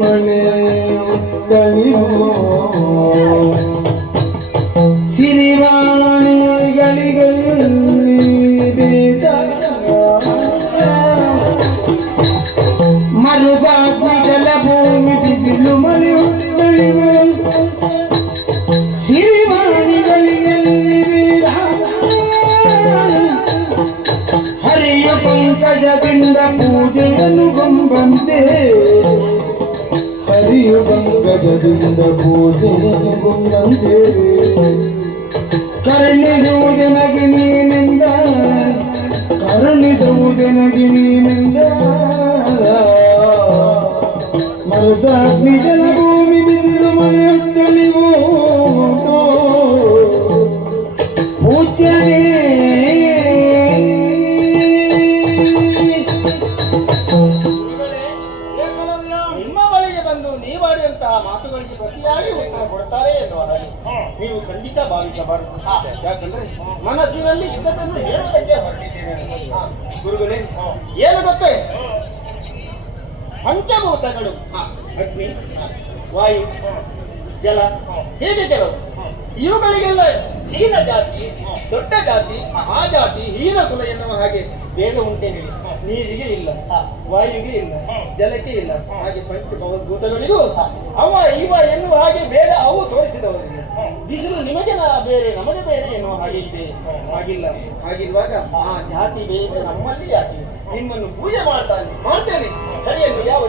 ಮನೆ ತಣಿವೋ ಸಿರಿವಾಣಿಗಳಿಗಲ್ಲಿ ಬೇಕ ಮರುದಾತ್ಮಿಕಲ ಭೂಮಿ ಬಿಸಿಲು ಮಳೆಯು ಬೆಳಿವೆ ಸಿರಿವಾಣಿಗಳಿಗಲ್ಲಿ ಬೇಕ ಹರಿಯ ಪಂಕಜದಿಂದ ಪೂಜೆಯನ್ನು ಗೊಂಬಂತೆ ಹರಿಯ ಪಂಕಜದಿಂದ ಪೂಜೆಯನ್ನು ಗೊಂಬಂತೆ ಕರುಣಿಸುವುದೆನಗೆ ನೀನಿಂದ ಕರುಣಿಸುವುದೆನಗೆ ನೀನಿಂದ ಮರುದಾಗ್ನಿ ಜನ ಭೂಮಿ ಬಿಸಿಲು ಮಳೆಯೊಟ್ಟಲಿವೋ ಪೂಜ್ಯನೇ ನೀವಾಡಿದಂತಹ ಮಾತುಗಳಿಗೆ ಪ್ರತಿಯಾಗಿ ಉತ್ತರ ಕೊಡ್ತಾರೆ ಎನ್ನುವ ಹಾಗೆ ನೀವು ಖಂಡಿತ ಭಾವಿಸಬಾರದು. ಯಾಕಂದ್ರೆ ಮನಸ್ಸಿನಲ್ಲಿ ಇದ್ದದನ್ನು ಹೇಳುವುದಕ್ಕೆ ಹೊರಟಿದ್ದೇನೆ. ಗುರುಗಳೇ, ಏನು ಗೊತ್ತೇ, ಪಂಚಭೂತಗಳು ಅಗ್ನಿ, ವಾಯು, ಜಲ, ಹೀಗೆ ಕೆಲವು ಇವುಗಳಿಗೆಲ್ಲ ಹೀನ ಜಾತಿ, ದೊಡ್ಡ ಜಾತಿ, ಆ ಜಾತಿ, ಹೀನ ಕುಲ ಎನ್ನುವ ಹಾಗೆ ಭೇದ ಉಂಟೆ ಹೇಳಿ. ನೀರಿಗೆ ಇಲ್ಲ, ವಾಯುವಿಗೆ ಇಲ್ಲ, ಜಲಕ್ಕೆ ಇಲ್ಲ, ಹಾಗೆ ಪಂಚಭೂತಗಳಿಗೂ ಅವ ಇವ ಎನ್ನುವ ಹಾಗೆ ಭೇದ ಅವು ತೋರಿಸಿದವರಿಗೆ. ಬಿಸಿಲು ನಿಮಗೆ ಬೇರೆ ನಮಗೆ ಬೇರೆ ಎನ್ನುವ ಹಾಗೆ ಇದೆ. ಹಾಗಿಲ್ಲ. ಹಾಗಿರುವಾಗ ಆ ಜಾತಿ ಭೇದ ನಮ್ಮಲ್ಲಿ ಯಾಕೆ? ನಿಮ್ಮನ್ನು ಪೂಜೆ ಮಾಡ್ತೇನೆ ಸರಿಯನ್ನು ಯಾವ